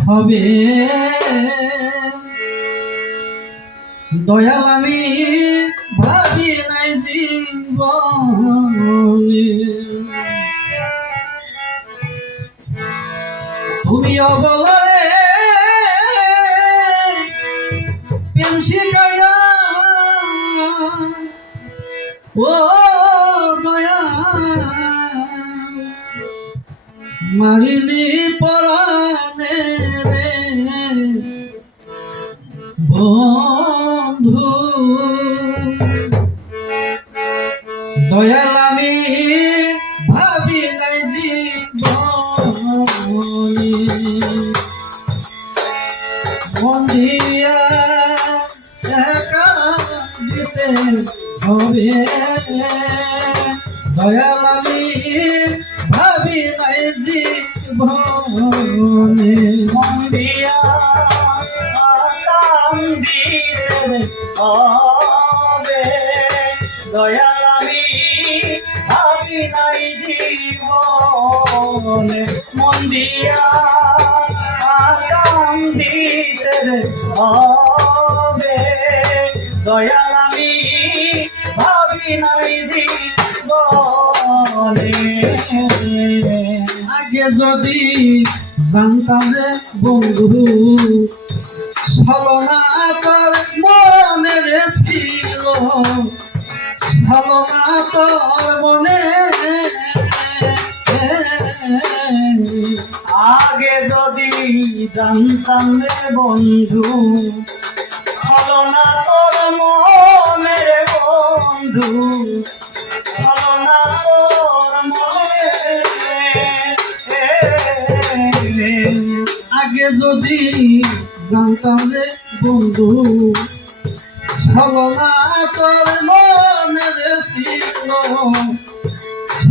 হবে দয়াল আমি ভাবি নাই জীবনে তুমি অবলরে প্রেম শিখাইয়া ও দয়া মারিলি পরাণে রে বন্ধু দয়াল আমি ভাবি নাই জীবনে মন দিয়া একা দিতে হবে দয়াল আমি ভাবি নাই জীবনে মন দিয়া কান্দিতে হবে দয়াল আমি ভাবি নাই জীবনে মন দিয়া কান্দিতে হবে দয়াল আমি ভাবি নাই জীবনে আগে যদি জানতাম রে বন্ধু ছলনা তোর মনের ছিল ছলনা তোর মনে আগে যদি জানতাম রে বন্ধু ছলনা তোর মনের বন্ধু ছলনা তোর মনে আগে যদি জানতাম রে বন্ধু ছলনা তোর মনের ছিল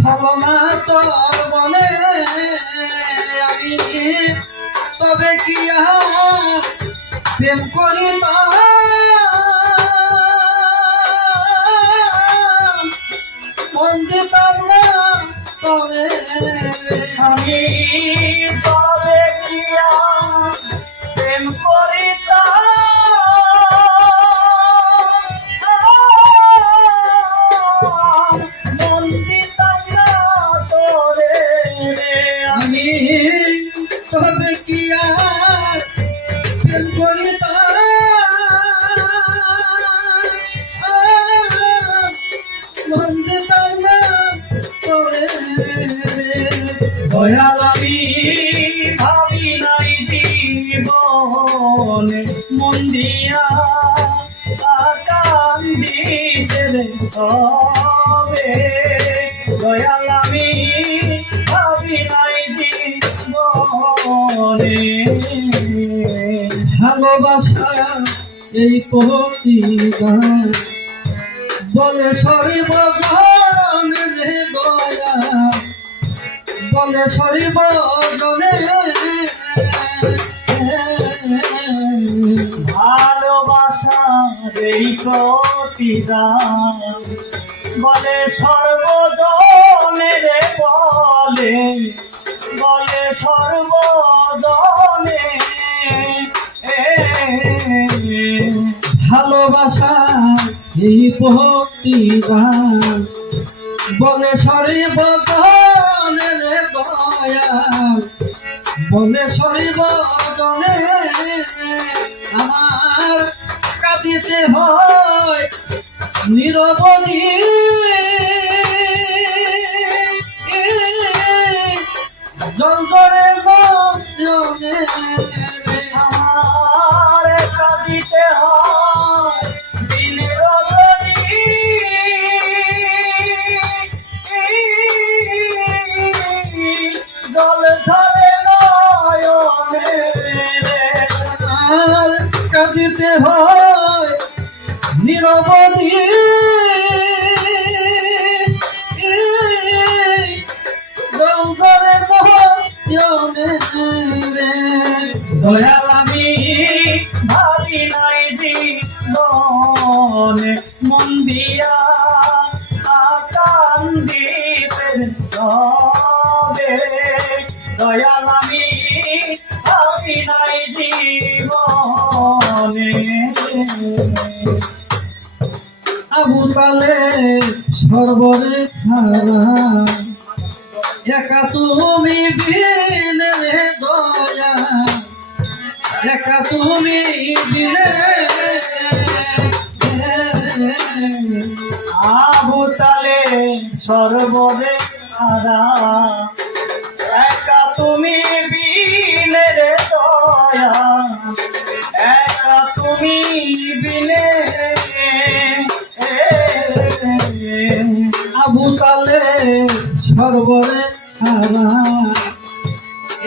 ছলনা তোর মনে আমি তবে কি প্রেম করিতাম মন দিতাম না তবে আমি তবে কিয়া প্রেম করিতাম মন দিতাম না তোরে আমি তবে কি প্রেম করিতাম মন দিতাম না তবে দয়াল আমি ভাবি নাই জীবনে মন দিয়া কান্দিতে হবে দয়াল আমি ভাবি নাই জীবনে ভালোবাসা এই প্রতিদান বলে সর্বজন রে দয়া বলে সর্বজনে ভালোবাসা এই প্রতিদান বলে সর্বজনে রে বলে বলে সর্বজনে ভালোবাসা এই প্রতিদান বলে সর্বজনে রে দয়া বলে সর্বজনে আমার কাঁদিতে হয় নিরবধি জলজরে জলে আমার কাঁদিতে হয় দিনের রজনী জল ঝরে নয়নে আর কাঁদিতে হয় নিরবধি জলজরে জলে দয়াল আমি ভাবি নাই জীবনে মন দিয়া কান্দিতে হবে দয়াল আমি ভাবি নাই জীবনে আবু তালে সর্বরে ছাড়া একা তুমি বিনে রে দয়া একা তুমি বিনে আবু তালে সর্বরে হারা একা তুমি বিনে রে দয়া একা তুমি বিনে আবু তালে সর্বরে হারা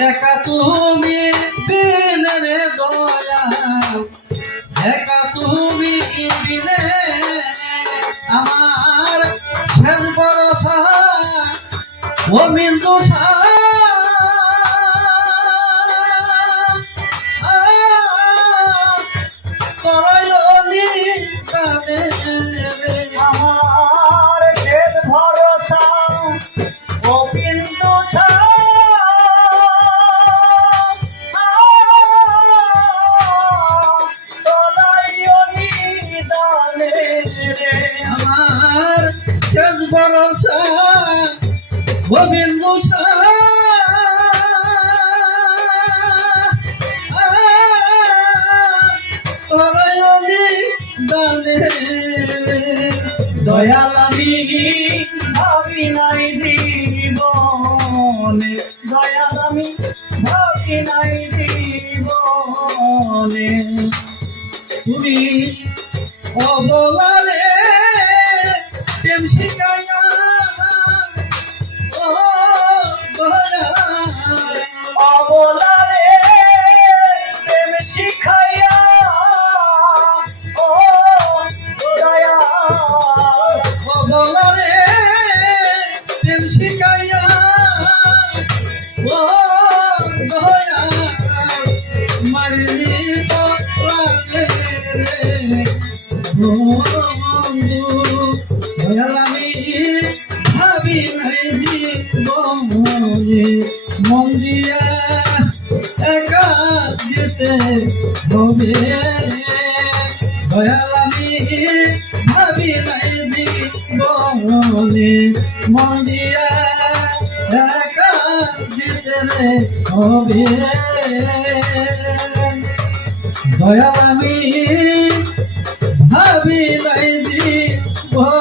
একা তুমি বিনে রে দয়া একা তুমি বিনে আমার শেষ ভরসা ও বিন্দু তরয়নি কানে আমার শেষ ভরসা ও কিন্তু আমার শেষ ভরসা গোবিন্দ দয়াল আমি ভাবি নাই জীবনে দয়াল আমি ভাবি নাই জীবনে তুমি অবলারে প্রেম শিখাইয়া ও অবলারে প্রেম শিখাইয়া ও দয়া অবলারে প্রেম শিখাইয়া ও দয়া মারলি লাগে বন্ধু দয়াল আমি ভাবি নাই জীবনে মন দিয়া একা যেতে হবে দয়াল আমি ভাবি নাই জীবনে মন দিয়া একা যেতে হবে দয়াল আমি ভাবি নাই জীবনে